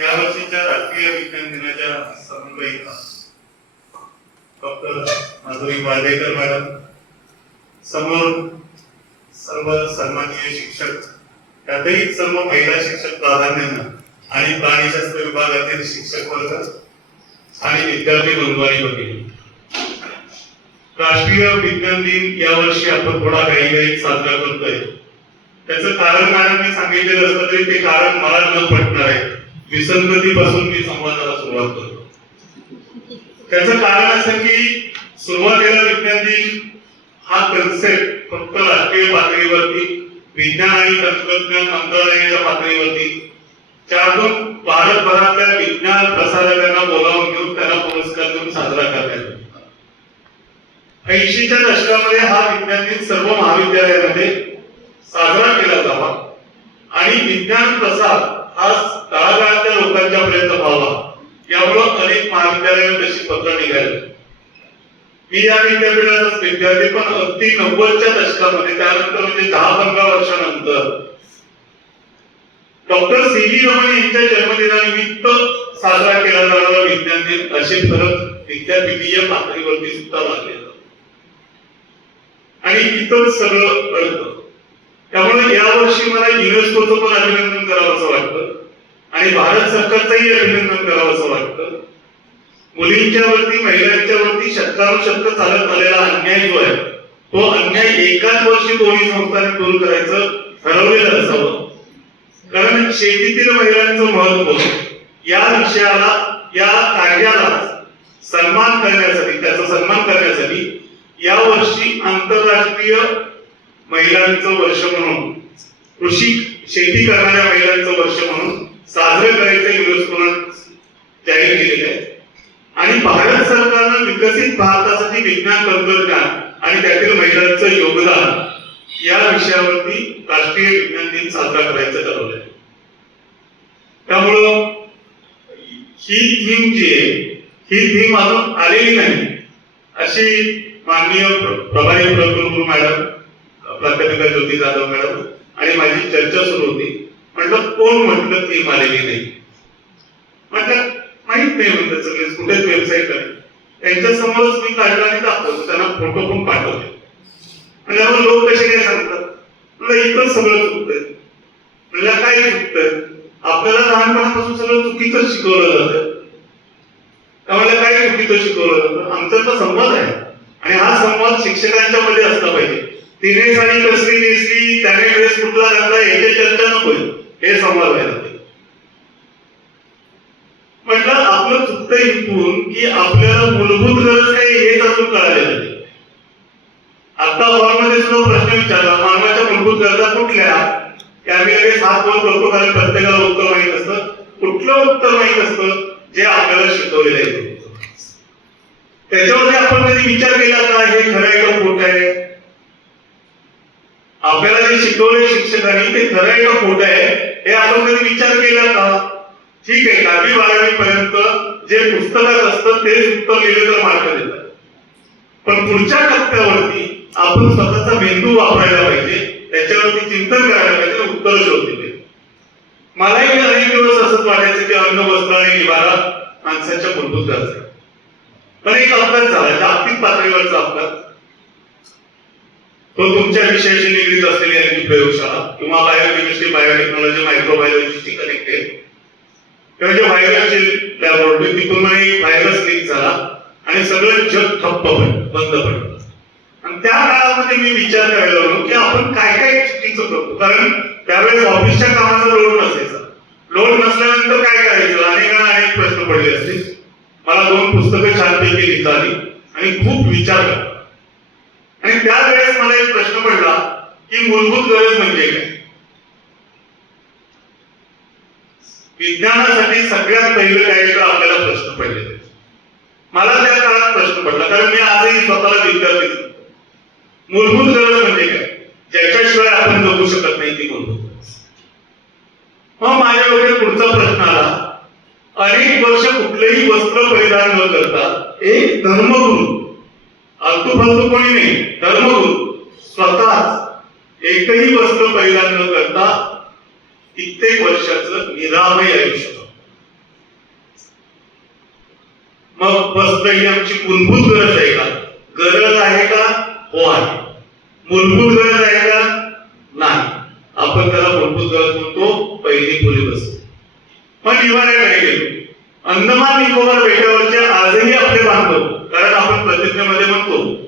यावर्षीच्या राष्ट्रीय विज्ञान दिनाच्या समन्वयिका डॉक्टर माधुरी वाडेकर मॅडम, समोर सर्व सन्माननीय शिक्षक, त्यातही सर्व महिला शिक्षक प्राधान्यानं आणि प्राणीशास्त्र विभागातील शिक्षक वर्ग आणि विद्यार्थी बंधू आणि भगिनी, राष्ट्रीय विज्ञान दिन यावर्षी आपण थोडा घाईघाईत साजरा करतोय. त्याचं कारण मॅडमने सांगितलेलं असलं तरी ते कारण मला न पटणार आहे. विसंगतीपासून मी संवादाला सुरुवात करतो. त्याचं कारण असं की सुरुवातीला विज्ञान दिन हा कन्सेप्ट फक्त राष्ट्रीय पातळीवरती, विज्ञान आणि तंत्रज्ञान मंत्रालयाच्या पातळीवरती त्यातून भारतभरातल्या विज्ञान प्रसारकांना बोलावून घेऊन त्यांना पुरस्कार देऊन साजरा करण्यात येतो. 80च्या दशकामध्ये हा विज्ञान दिन सर्व महाविद्यालयामध्ये साजरा केला जावा आणि विज्ञान प्रसार हा तळागाळातल्या लोकांच्या पर्यंत व्हावा, यामुळं अनेक महाविद्यालयांना तशी पत्र निघाली. मी या विद्यापीठाचाच विद्यार्थी, पण अगदी 90च्या दशकामध्ये, त्यानंतर म्हणजे 10-15 वर्षानंतर डॉक्टर सी व्ही रमण यांच्या जन्मदिनानिमित्त साजरा केला जाणारा विज्ञान दिन असे फरक विद्यापीठीय पातळीवरती सुद्धा लागले जातात आणि इतर सगळं कळतं. त्यामुळे यावर्षी मला युनेस्कोचं पण अभिनंदन करावं असं वाटतं आणि भारत सरकारचंही अभिनंदन करावं असं वाटतं. मुलींच्या वरती, महिलांच्या वरती शतकानुशतक चालत आलेला अन्याय जो आहे, तो अन्याय एकाच वर्षी दोन्ही संस्थांनी दूर करायचं ठरवलेलं असावं. कारण शेतीतील महिलांचं महत्व या विषयाला, या कार्याला सन्मान करण्यासाठी, त्याचा सन्मान करण्यासाठी यावर्षी आंतरराष्ट्रीय महिलांचं वर्ष म्हणून, कृषी शेती करणाऱ्या महिलांचं वर्ष म्हणून साजरं करायचं युनेस्कोनं जाहीर केलेलं आहे. आणि भारत सरकारनं विकसित भारतासाठी विज्ञान तंत्रज्ञान आणि त्यातील महिलांचं योगदान या विषयावरती राष्ट्रीय विज्ञान दिन साजरा करायचं ठरवलंय. त्यामुळं ही थीम जी आहे, ही थीम अजून आलेली नाही अशी माननीय प्रभारी कुलगुरू मॅडम, प्राध्यापिका ज्योती जाधव मॅडम आणि माझी चर्चा सुरू होती. म्हटलं कोण म्हटलं थीम आलेली नाही? म्हटलं माहित नाही म्हणतात सगळे, कुठेच वेबसाईट आहे. त्यांच्या समोरच मी काढला आणि दाखवतो, त्यांना फोटो पण पाठवले. आणि लोक कसे काय सांगतात? म्हणलं इथं सगळं चुकतंय. म्हणलं काय चुकतंय? आपल्याला लहानपणापासून सगळं चुकीचं शिकवलं जातं. त्यामुळे काय चुकीचं शिकवलं जातं? आमचा तर संवाद आहे आणि हा संवाद शिक्षकांच्या मध्ये असला पाहिजे. तिने साडी कसली नेसली, त्याने ड्रेस कुठला घातला, याची चर्चा नको, हे संवाद व्हायला पाहिजे. म्हटलं आपलं चुकतं इथून की आपल्याला मूलभूत गरज काय हेच अजून कळालेलं नाही. आता हॉलमध्ये सुद्धा प्रश्न विचारला, मानवाच्या मूलभूत गरजा कुठल्या? आम्ही लगेच हात वर करतो, कारण प्रत्येकाला उत्तर माहित असतं. कुठलं उत्तर माहित असतं? जे आपल्याला शिकवलेलं आहे. त्याच्यावरती आपण कधी विचार केला का हे खरं आहे का खोटं आहे? आपल्याला जे शिकवले शिक्षकांनी ते खरं आहे का खोटं आहे हे आपण कधी विचार केला का? ठीक आहे, 10वी-12वी पर्यंत जे पुस्तकात असतं तेच उत्तर लिहिलं तर मार्क देतात, पण पुढच्या टप्प्यावरती आपण स्वतःचा मेंदू वापरायला पाहिजे, त्याच्यावरती चिंतन करायला पाहिजे, उत्तर शोधली पाहिजे. मलाही अनेक दिवस असंच वाटायचं की अन्न, वस्त्र आणि निवारा माणसाच्या मूलभूत गरजा. पण एक अपघात झाला, जागतिक पातळीवरचा अपघात. तो तुमच्या विषयाशी निगडीत असलेली आणखी प्रयोगशाळा किंवा बायोकेमिस्ट्री, बायोटेक्नॉलॉजी, मायक्रोबायोलॉजीची कनेक्टेड किंवा जे व्हायरसची लॅबोरेटरी, तिथून एक व्हायरस लीक झाला आणि सगळं जग ठप्प बंद पडलं. आणि त्या काळामध्ये मी विचार करायला लागलो की आपण काय काय चुकीचं करतो. कारण त्यावेळेस ऑफिसच्या कामाचा लोड नसायचा. लोड नसल्यानंतर काय करायचं, अनेकांना अनेक प्रश्न पडले असते. मला 2 पुस्तकं छानपैकी लिहिता आली आणि खूप विचार केला. आणि त्यावेळेस मला एक प्रश्न पडला की मूलभूत गरज म्हणजे काय? विज्ञानासाठी सगळ्यात पहिलं काय तर आपल्याला प्रश्न पडले. मला त्या काळात प्रश्न पडला, कारण मी आजही स्वतःला विद्यार्थी म्हणतो. मूलभूत गरज म्हणजे काय? ज्याच्याशिवाय आपण जगू शकत नाही ती मूलभूत गरज. मग माझ्या डोक्यात पुढचा प्रश्न आला, अनेक वर्ष कुठलेही वस्त्र परिधान न करता एक धर्मगुरू, आलतू फालतू कोणी नाही, धर्मगुरू स्वतःच एकही वस्त्र परिधान न करता कित्येक वर्षाचं निरामय आयुष्य मग बसणं ही आमची मूलभूत गरज आहे का? गरज आहे का? हो आहे. मूलभूत गरज आहे का? नाही. आपण त्याला मूलभूत गरज म्हणतो पहिली खोली बसतो. पण निवाऱ्याकडे गेलो. अंदमान निकोबार बेटावरचे आजही आपले बांधव, कारण आपण प्रतिज्ञेमध्ये म्हणतो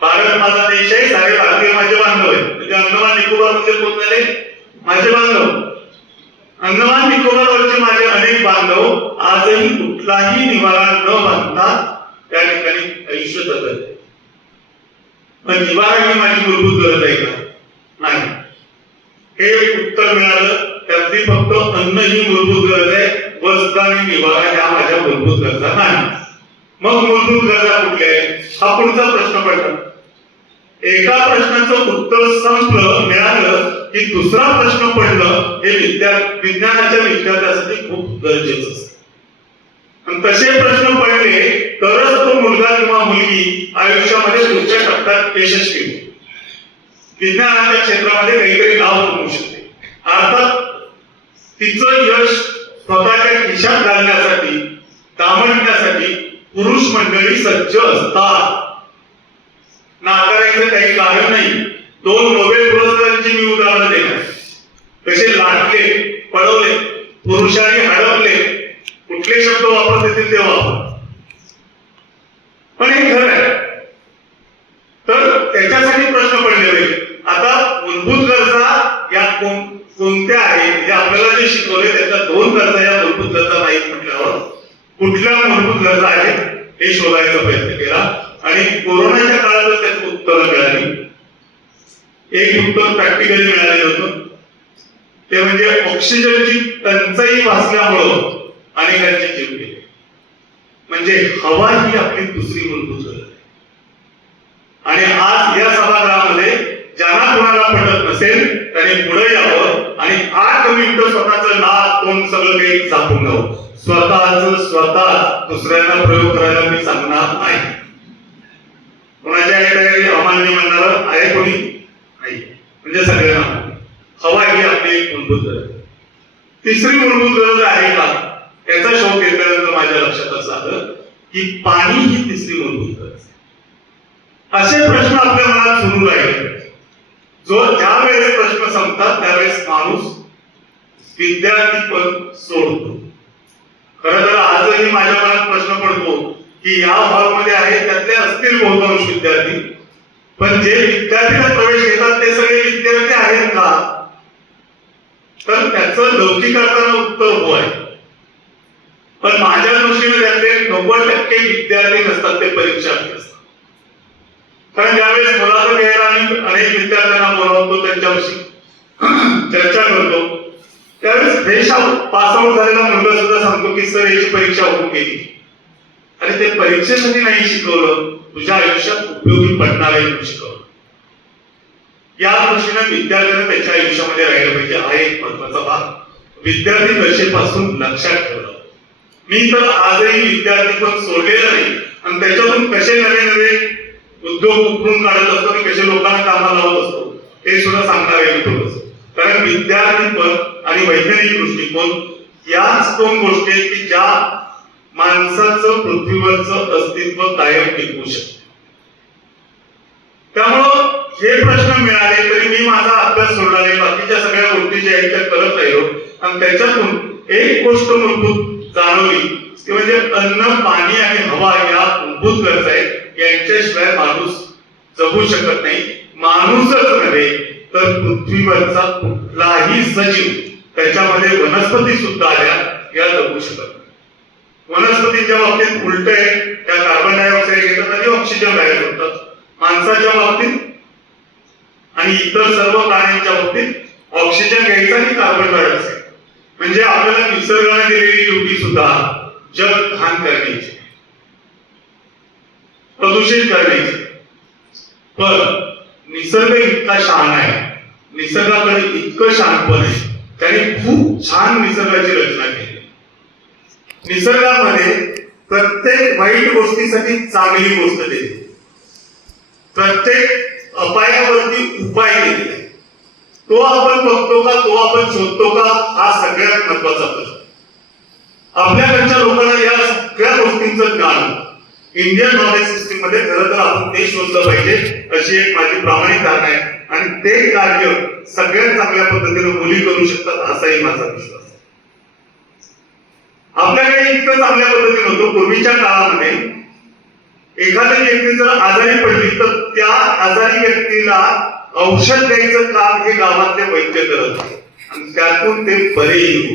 भारत माझा देश आहे, सारे भारतीय माझे बांधव आहेत. म्हणजे अंदमान निकोबार मध्ये कोण झाले? माझे बांधव. अंदमान निकोबारवरचे माझे अनेक बांधव आजही कुठलाही निवारा न बांधता त्या ठिकाणी आयुष्य जगत. पण निवारा ही माझी मूलभूत गरज आहे का? नाही. हे उत्तर मिळालं. त्यातली फक्त अन्न ही मूलभूत गरज आहे, वस्त्र आणि निवारा ह्या माझ्या मूलभूत गरजा नाही. मग मूलभूत गरजा कुठल्या आहेत हा पुढचा प्रश्न पडला. एका प्रश्नाचं उत्तर संपलं मिळालं की दुसरा प्रश्न पडलं हे विज्ञानाच्या विद्यार्थ्यासाठी खूप गरजेचं असतं. आणि तसे प्रश्न पडले तरच तो मुलगा किंवा मुलगी आयुष्यामध्ये पुढच्या टप्प्यात यशस्वी होईल. विज्ञानाच्या क्षेत्रामध्ये काहीतरी नाव कमवू शकते. अर्थात तिचं यश स्वतःच्या खिशात घालण्यासाठी दामटण्यासाठी पुरुष मंडळी सज्ज असतात. नाकारायचं काही कारण नाही. 2 नोबेल पुरस्कारांची मी उदाहरणं देणार. कसे लाटले, पळवले, पुरुषांनी हडपले, कुठले शब्द वापरते ते वापर. पण हे खरं आहे. तर त्याच्यासाठी प्रश्न पडलेले. आता मूलभूत गरजा या कोणत्या आहेत हे आपल्याला जे शिकवले त्याच्या 2 गरजा या मूलभूत गरजा नाहीत म्हटल्यावर कुठल्या मूलभूत गरजा आहेत हे शोधायचा प्रयत्न केला. आणि कोरोनाच्या काळात त्याची उत्तरं मिळाली. एक उत्तर प्रॅक्टिकली मिळालेलं होतं. ते म्हणजे ऑक्सिजनची टंचाई भासल्यामुळं अनेकांचे जीव गेले. म्हणजे हवा ही आपली दुसरी मूलभूत गरज आहे. आणि आज या सभागृहामध्ये ज्यांना कोणाला पटत नसेल त्याने पुढे यावं आणि 8 मिनिटं स्वतःचं नाक तोंड सगळं काही झाकून घ्यावं. स्वतः दुसऱ्यांना प्रयोग करायला मी सांगणार नाही. कोणाच्या काही अमान्य म्हणणार आहे कोणी नाही. म्हणजे सगळ्यांना हवा ही आपली एक मूलभूत गरज. तिसरी मूलभूत गरज आहे का याचा शोध घेतल्यानंतर माझ्या लक्षात असं आलं की पाणी ही तिसरी मूलभूत गरज. असे प्रश्न आपल्या मनात सुरू राहिले. जो ज्या वेळेस प्रश्न संपतात त्यावेळेस माणूस विद्यार्थी पण सोडतो. खरं तर आजही माझ्या मनात प्रश्न पडतो की या हॉलमध्ये आहेत त्यातले असतील बहुतांश विद्यार्थी, पण जे विद्यार्थीला प्रवेश घेतात ते सगळे विद्यार्थी आहेत का? तर त्याचं लौकिक अर्थानं उत्तर हो आहे. पण माझ्या दृष्टीने त्यातले 90% विद्यार्थी नसतात, ते परीक्षार्थी असतात. कारण ज्यावेळेस मुलाखत घ्यायला आम्ही अनेक विद्यार्थ्यांना बोलवतो, त्यांच्याविषयी चर्चा करतो, त्यावेळेस फ्रेश पास आउट झालेला मुलगा सुद्धा सांगतो की सर याची परीक्षा होऊन गेली. आणि ते परीक्षेसाठी नाही शिकवलं, तुझ्या आयुष्यात उपयोगी पडणार आहे म्हणून शिकवलं. या दृष्टीने विद्यार्थ्याने त्याच्या आयुष्यामध्ये राहिलं पाहिजे हा एक महत्वाचा भाग विद्यार्थी दशेपासून लक्षात ठेवला. मी तर आजही विद्यार्थी पण सोडलेला नाही. आणि त्याच्यातून कसे नवे नवे उद्योग उकरून काढत असतो आणि कसे लोकांना कामाला लावत असतो हे सुद्धा सांगणार आहे मी. कारण विद्यार्थीपण आणि वैज्ञानिक दृष्टिकोन याच 2 गोष्टी आहेत की ज्या माणसाचं पृथ्वीवरचं अस्तित्व कायम टिकवू शकते. त्यामुळं हे प्रश्न मिळाले तरी मी माझा अभ्यास सोडला नाही. बाकीच्या सगळ्या गोष्टी ज्या आहेत त्या करत राहिलो. आणि त्याच्यातून एक गोष्ट मूलभूत जाणवली ती म्हणजे अन्न, पाणी आणि हवा या मूलभूत गरजा आहेत. यांच्याशिवाय माणूस जगू शकत नाही. माणूसच नव्हे तर पृथ्वीवरचा कुठलाही सजीव, त्याच्यामध्ये वनस्पती सुद्धा आल्या, या जगू शकत नाही. वनस्पतीच्या बाबतीत उलट आहे. त्या कार्बन डायऑक्साईड घेतात आणि ऑक्सिजन बाहेर सोडतात. माणसाच्या बाबतीत आणि इतर सर्व प्राण्यांच्या बाबतीत ऑक्सिजन घ्यायचा आणि कार्बन डायऑक्साईड. म्हणजे आपल्याला निसर्गाने दिलेली ड्युटी सुद्धा जग घाण करण्याची, प्रदूषित करण्याची. पण निसर्ग इतका शहाणा आहे, निसर्गाकडे इतकं शहाणपण आहे, त्याने खूप छान निसर्गाची रचना केली. निसर्गामध्ये प्रत्येक वाईट गोष्टीसाठी चांगली गोष्ट देते. प्रत्येक अपायावरती उपाय केलेला आहे. तो आपण बघतो का, तो आपण शोधतो का, हा सगळ्यात महत्वाचा प्रश्न. आपल्याकडच्या लोकांना या सगळ्या गोष्टींचं ज्ञान इंडियन नॉलेज सिस्टीम मध्ये खरं तर आपण ते शोधलं पाहिजे, अशी एक माझी प्रामाणिक धारणा आहे. आणि ते कार्य सगळ्यात चांगल्या पद्धतीने मुली करू शकतात असाही माझा विश्वास आहे. आपल्याकडे इतकं चांगल्या पद्धतीने होतं पूर्वीच्या काळामध्ये एखादी व्यक्ती जर आजारी पडली तर त्या आजारी व्यक्तीला औषध द्यायचं काम हे गावातले वैद्य करत होते आणि त्यातून ते बरेही होते.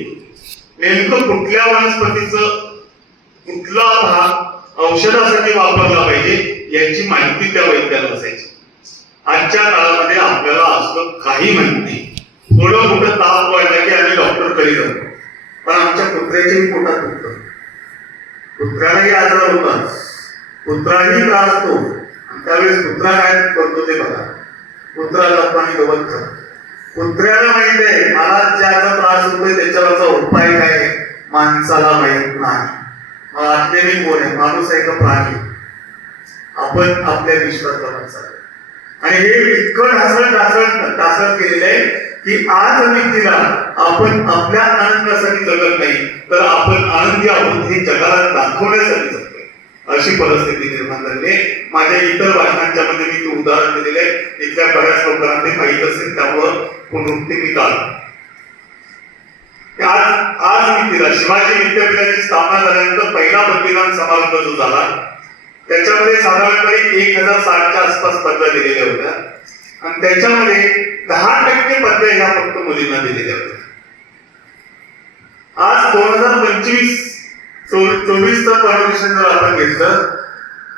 नेमकं कुठल्या वनस्पतीचं कुठला भाग औषधासाठी वापरला पाहिजे याची माहिती त्या वैद्याला असायची. आजच्या काळामध्ये आपल्याला असं काही माहिती नाही. थोडं मोठं ताप वाढला की आम्ही डॉक्टरकडे जातो, पण आमच्या कुत्र्याच्याही पोटात दुखतं, कुत्र्यालाही आजार होता, कुत्राही त्रास होतो. त्यावेळेस कुत्रा काय करतो ते बघा, कुत्रा जातो आणि गवत खातो. कुत्र्याला माहित आहे मला ज्याचा त्रास होतोय त्याच्यावरचा उपाय काय आहे, माणसाला माहित नाही. आतले मी कोण आहे, माणूस आहे का प्राणी? आपण आपल्या विश्वासाला माणसाला. आणि हे इतकं ढासळत केलेलं आहे की आज व्यक्तीला आपण आपल्या आनंदासाठी जगत नाही तर आपण आनंदी आहोत हे जगाला दाखवण्यासाठी जगतोय, अशी परिस्थिती निर्माण झाली आहे. माझ्या इतर भाषणांच्या मध्ये मी ते उदाहरण दिलेलं आहे, इथल्या बऱ्याच लोकांना ते माहीत असेल, त्यामुळं पुनरुक्ती मी काढतो. आज मी तिला शिवाजी विद्यापीठाची स्थापना झाल्यानंतर पहिला पदवीदान समारंभ जो झाला त्याच्यामध्ये साधारणपणे 1060च्या आसपास पदव्या दिलेल्या होत्या आणि त्याच्यामध्ये 10% पदव्या ह्या फक्त मुलींना दिलेल्या होत्या. आज 2025-24चं कॉन्व्होकेशन जर आपण घेतलं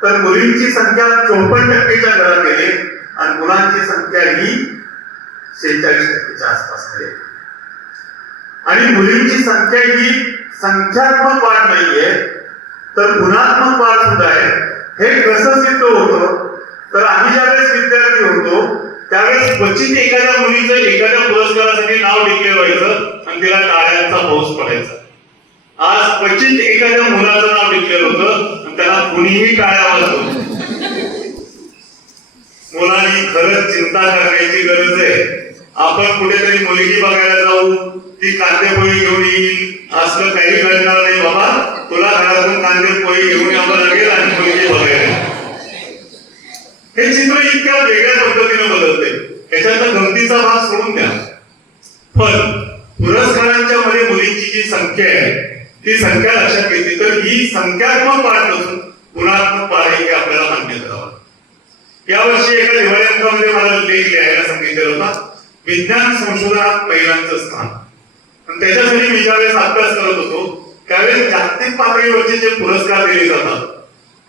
तर मुलींची संख्या 54%च्या घरात गेली आणि मुलांची संख्या ही 46%च्या आसपास आहे. आणि मुलींची संख्या ही संख्यात्मक वाढ नाहीये तर गुणात्मक वाढ सुद्धा आहे. हे कसं सिद्ध होतं तर आम्ही ज्यावेळेस विद्यार्थी होतो त्यावेळेस क्वचित एखाद्या मुलीचं एखाद्या पुरस्कारासाठी नाव डिक्लेअर व्हायचं आणि तिला टाळ्यांचा पाऊस पडायचा. आज क्वचित एखाद्या मुलाचं नाव डिक्लेअर होतं आणि त्याला कुणीही टाळ्या वाजवत. मुलांनी खरंच चिंता करण्याची गरज आहे. आपण कुठेतरी मुलगी बघायला जाऊ, ती कांदे पोळी घेऊन येईल, असलं काही घडणार नाही बाबा. तुला घरातून कांदे पोळी घेऊन यावं लागेल आणि मुलगी बघायला. हे चित्र इतक्या वेगळ्या पद्धतीने बदलते. याच्यात गमतीचा भाग सोडून द्या, पण पुरस्कारांच्या मध्ये मुलींची जी संख्या आहे ती संख्या लक्षात घेतली तर ही संख्यात्मक वाढ नसून गुणात्मक वाढ आहे हे आपल्याला मान्य करावं. यावर्षी एका हिवाळी अंकामध्ये मला लेख लिहायला सांगितलेला होता, विज्ञान संशोधनात महिलांचं स्थान. आणि त्याच्यासाठी मी ज्यावेळेस अभ्यास करत होतो त्यावेळेस जागतिक पातळीवरचे जे पुरस्कार दिले जातात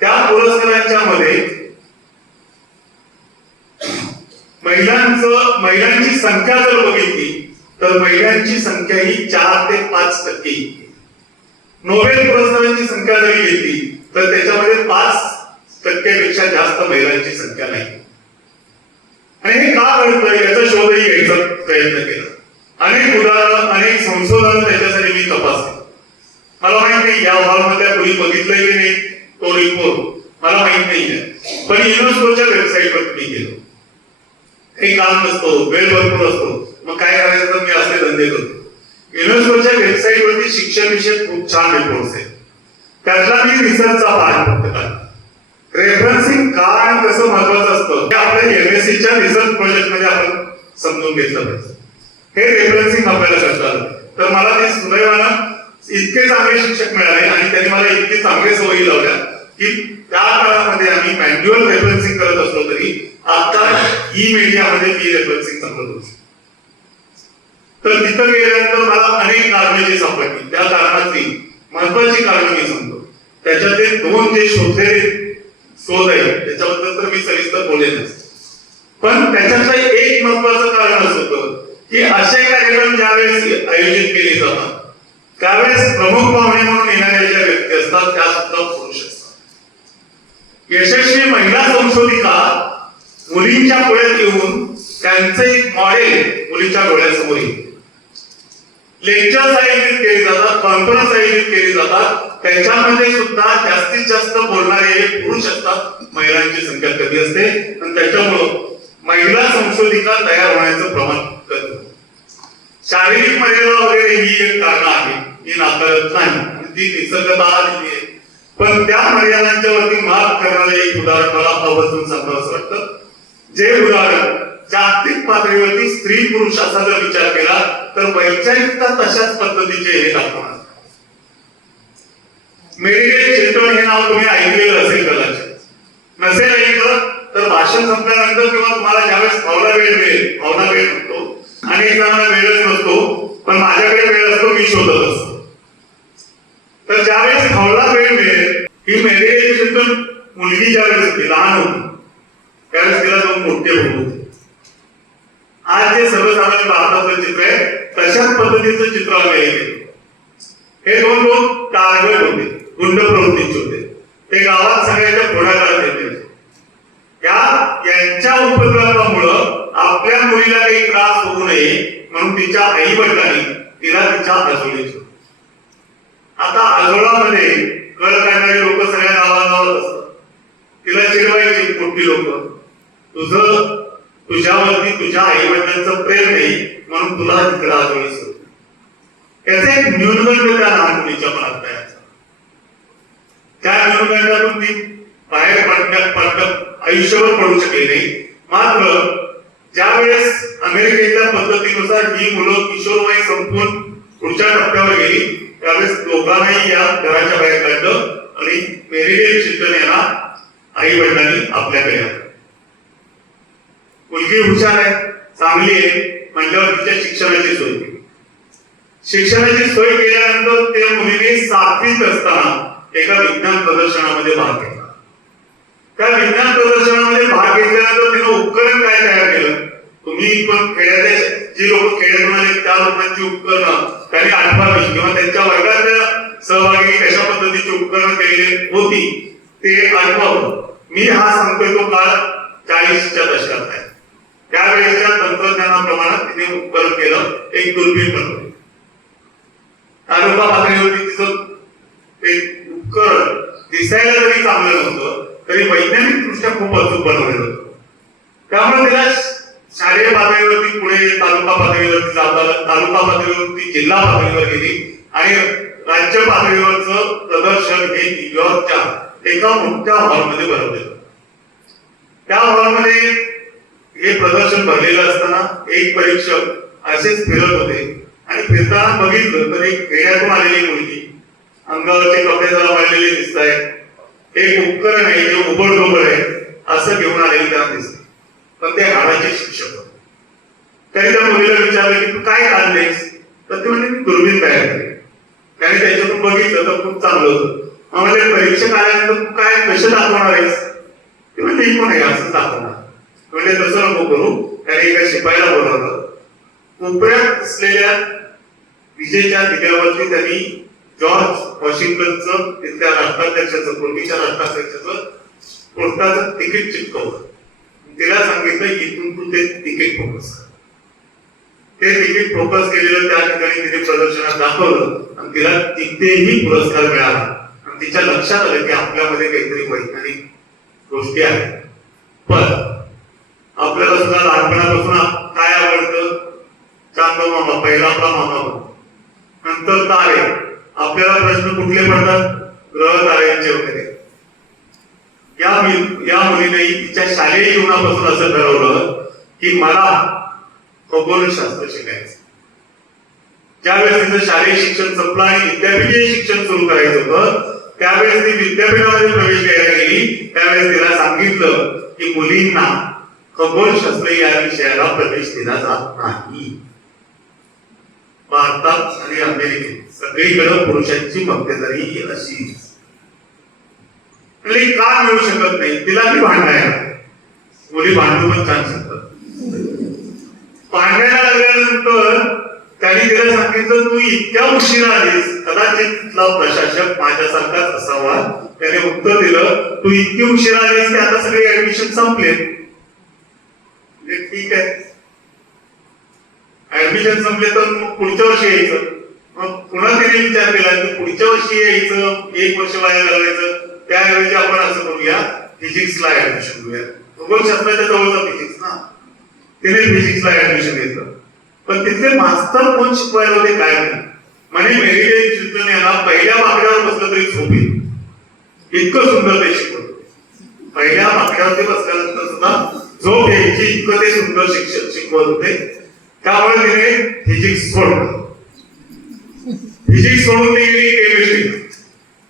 त्या पुरस्कारांच्या मध्ये महिलांची संख्या जर बघितली तर महिलांची संख्या ही 4 ते 5%. नोबेल पुरस्कारांची संख्या जरी घेतली तर त्याच्यामध्ये 5% जास्त महिलांची संख्या नाही. आणि हे का घडतंय याचा शोधही घ्यायचा प्रयत्न केला. अनेक उदाहरणं अनेक संशोधन त्याच्यासाठी मी तपासले. मला माहित नाही या हॉलमधल्या कोणी बघितलंय की नाही तो रिपोर्ट मला माहित नाहीये, पण युनेस्कोच्या वेबसाईटवर मी गेलो. काही काम नसतो, वेळ भरपूर असतो, मग काय करायचं तर मी असे धंदे करतो. युनेस्कोच्या वेबसाईटवरती शिक्षण विषयक खूप छान रिपोर्ट्स आहेत. त्यातला मी रिसर्चचा भाग फक्त काढला. रेफरन्सिंग का आणि कसं महत्वाचं असतं हे आपल्या एमएससीच्या रिसर्च प्रोजेक्ट मध्ये आपण समजून घेतलं पाहिजे. हे रेफरन्सिंग आपल्याला करता आलं तर मला ते सुदैवानं इतके चांगले शिक्षक मिळाले आणि त्यांनी मला इतके चांगले सवयी लावल्या की त्या काळामध्ये आम्ही मॅन्युअल रेफरन्सिंग करत असलो तरी आता ई मीडियामध्ये मी रेफरन्सिंग चांगलं होतो. तर तिथं गेल्यानंतर मला अनेक कारणे जे सापडली, त्या कारणाची महत्वाची कारणं मी सांगतो. त्याच्यातले 2 जे शोध आहे त्याच्याबद्दल तर मी सविस्तर बोलेनच, पण त्याच्यातलं एक महत्वाचं कारण असं होतं की असे कार्यक्रम ज्यावेळेस आयोजित केले जातात त्यावेळेस प्रमुख पाहुणे म्हणून येणाऱ्या ज्या व्यक्ती असतात त्या सुद्धा पुरुष असतात. यशस्वी महिला संशोधिका मुलींच्या पुढ्यात येऊन त्यांचे एक मॉडेल मुलींच्या डोळ्यासमोर येईल. लेक्चर्स आयोजित केले जातात, कॉन्फरन्स आयोजित केली जातात, त्याच्यामध्ये सुद्धा जास्तीत जास्त बोलणारे पुरुष असतात. महिलांची संख्या कमी असते आणि त्याच्यामुळं महिला संशोधिका तयार होण्याचं प्रमाण कमी होतं. शारीरिक मर्यादा वगैरे ही एक कारण आहे, ही नाकारत नाही, ती निसर्गतः आलेली आहे. पण त्या मर्यादांच्या वरती मात करणारे एक उदाहरण मला आवर्जून सांगावं असं वाटतं. जे उदाहरण जागतिक पातळीवरती स्त्री पुरुष असा जर विचार केला तर वैचारिकता तशाच पद्धतीचे हे दाखवणार. मेरी चिल्ड्रन हे नाव तुम्ही ऐकलेलं असेल कदाचित. नसेल ऐकलं तर भाषण संपल्यानंतर किंवा तुम्हाला ज्यावेळेस भावना वेळ मिळेल, भावना वेळ नसतो आणि एक जणांना वेळच नसतो, पण माझ्याकडे वेळ असतो, मी शोधत असतो. तर ज्यावेळेस भावना वेळ मिळेल, ही मेरी चिल्ड्रन मुलगी ज्यावेळेस होती, लहान होती, त्यावेळेस तिला दोन मोठे भाऊ होते. आज जे सर्वसाधारण भारताचं चित्र आहे तशाच पद्धतीचं चित्र आम्ही हे दोन लोक टार्गेट होते, गुंड प्रवृत्तीचे होते. ते गावात सगळ्याच्या पुढाकारात येते. यांच्या उपद्रवामुळं आपल्या मुलीला काही त्रास होऊ नये म्हणून तिच्या आई वडिलांनी तिला तिच्या आजोळीची. आता आजोळामध्ये कळ काढणारी लोक सगळ्या गावागावात असतात. तिला चिडवायची मोठी लोक, तुझ्यावरती तुझ्या आई वडिलांचं प्रेम नाही म्हणून तुला तिकडे आजोळी सुरू. त्याचा एक न्यूनगंड त्या लहान मुलीच्या मनात तयार झाला. त्या न्यूनगंडातून ती बाहेर पडण्यात आयुष्यभर पडू शकले नाही. मात्र ज्यावेळेस अमेरिकेच्या पद्धतीनुसार ही मुलं किशोरवयी संपून पुढच्या टप्प्यावर गेली त्यावेळेस दोघांनाही या घराच्या बाहेर काढलं आणि मेरी चिल्ड्रन यांना आई वडिलांनी आपल्याकडे आणलं. मुलगी हुशार आहे, चांगली आहे म्हटल्यावर तिच्या शिक्षणाची सोय केली. शिक्षणाची सोय केल्यानंतर त्या मुलीने 7वीत असताना एका विज्ञान प्रदर्शनामध्ये भाग घेतला. त्या विज्ञान प्रदर्शनामध्ये भाग घेतल्यानंतर तिनं उपकरण काय तयार केलं. तुम्ही पण खेळाच्या जी लोक खेळत म्हणाले त्या लोकांची उपकरणं त्यांनी आठवावी किंवा त्यांच्या वर्गात सहभागी कशा पद्धतीची उपकरणं केलेली होती ते आठवावं. मी हा सांगतोय तो काळ 40च्या दशकात आहे. त्यावेळेच्या तंत्रज्ञानाप्रमाणात तिने उपकरण केलं, एक दुर्बीण बनवली. तालुका पातळीवरती तिचं ते उपकरण दिसायला जरी चांगलं नव्हतं तरी वैज्ञानिक दृष्ट्या खूप अचूक बनवलेलं होतं. त्यामुळे तिला शालेय पातळीवरती पुढे तालुका पातळीवरती जाता, तालुका पातळीवरती जिल्हा पातळीवर गेली आणि राज्य पातळीवरचं प्रदर्शन हे न्यूयॉर्कच्या एका मोठ्या हॉलमध्ये भरवलेलं. त्या हॉलमध्ये हे प्रदर्शन भरलेलं असताना एक परीक्षक असेच फिरत होते आणि फिरताना बघितलं तर एक खेड्यातून आलेली मुलगी, अंगावरचे कपडे जरा वाढलेले दिसत आहेत, एक उपकरण आहे जे उबडधोबड आहे असं घेऊन आलेली त्यांना दिसते. पण ते हाडाचे शिक्षक होते. त्याने त्या मुलीला विचारलं की तू काय काढलेस, तर ती म्हणजे मी दुर्बीण तयार केली. त्याने त्याच्यातून बघितलं तर खूप चांगलं होतं. आम्हाला परीक्षक आल्यानंतर तू काय कसे दाखवणार आहेस, ते म्हणजे कोण आहे असं दाखवणार. म्हणजे तसं नको करू. त्याने एका शिपायाला बोलवलं. कोपऱ्यात असलेल्या विजेच्या दिव्यावरती त्यांनी जॉर्ज वॉशिंग्टनचं तिथल्या राष्ट्राध्यक्षाचं, पूर्वीच्या राष्ट्राध्यक्षाचं पोस्टाचं तिकीट चिटकवलं. तिला सांगितलं इथून तू ते तिकीट फोकस कर. ते तिकीट फोकस केलेलं त्या ठिकाणी तिने प्रदर्शनात दाखवलं आणि तिला तिथेही पुरस्कार मिळाला. आणि तिच्या लक्षात आलं की आपल्यामध्ये काहीतरी वैज्ञानिक गोष्टी आहेत. पण आपल्याला सुद्धा लहानपणापासून काय आवडतं, चांद मामा, पहिला आपला मामा, नंतर तारे. आपल्याला प्रश्न कुठले पडतात, ग्रह ताऱ्यांचे वगैरे. या मुलीने तिच्या शालेय जीवनापासून असं ठरवलं की मला खगोलशास्त्र शिकायचं. ज्यावेळेस तिचं शालेय शिक्षण संपलं आणि विद्यापीठीय शिक्षण सुरू करायचं होतं त्यावेळेस ती विद्यापीठामध्ये प्रवेश घ्यायला गेली. त्यावेळेस तिला सांगितलं की मुलींना खगोलशास्त्र या विषयाला प्रवेश दिला जात नाही. भारतात आणि अमेरिकेत सगळीकडे पुरुषांची मक्तेदारी ही अशी का मिळू शकत नाही. तिला मी भांडायला, मुली भांडू पण छान शकतात. भांडायला लागल्यानंतर त्यांनी तिला सांगितलं तू इतक्या उशिरा आलीस, कदाचित तिथला प्रशासक माझ्यासारखाच असावा. त्याने उत्तर दिलं तू इतकी उशिरा आलीस की आता सगळे ऍडमिशन संपले. ठीक आहे, ऍडमिशन संपले तर मग पुढच्या वर्षी यायचं. मग पुन्हा तिने विचार केला की पुढच्या वर्षी यायचं, एक वर्ष वाया घालवायचं, त्याऐवजी आपण असं करूया फिजिक्सला ऍडमिशन घेऊया. खगोलशास्त्राच्या जवळचा फिजिक्स ना. तिने फिजिक्सला ऍडमिशन घेतलं. पण तिथले मास्तर कोण शिकवायला होते काय नाही. म्हणजे मेरी चिल्ड्रन यांना पहिल्या बाकड्यावर बसलं तरी झोप येईल. इतकं सुंदर ते शिकवत होते. पहिल्या माथ्यावरती बसल्यानंतर सुद्धा झोप यायची, इतकं ते सुंदर शिक्षक शिकवत होते. त्यामुळे तिने फिजिक्स सोडलं. फिजिक्स सोडून ती गेली केमिस्ट्री.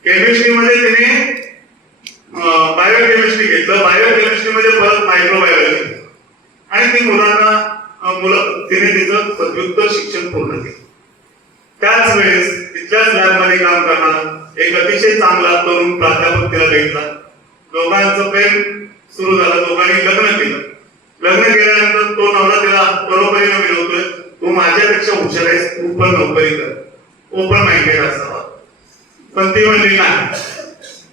केमिस्ट्रीमध्ये तिने बायोकेमिस्ट्री घेतलं. बायोकेमिस्ट्रीमध्ये परत मायक्रोबायोलॉजी आणि ती तिने तिचं पदव्युत्तर शिक्षण पूर्ण केलं. त्याच वेळेस तिथल्याच लॅबमध्ये काम करणारा एक अतिशय चांगला तरुण प्राध्यापक तिला भेटला. दोघांचं प्रेम सुरू झालं. दोघांनी लग्न केलं. लग्न केल्यानंतर तो नवरा तिला बरोबरीने मिळवतोय, तू माझ्यापेक्षा हुशार आहेस, तू पण नोकरी कर, ओपन माइंडेड असावा. पण ती म्हणली नाही,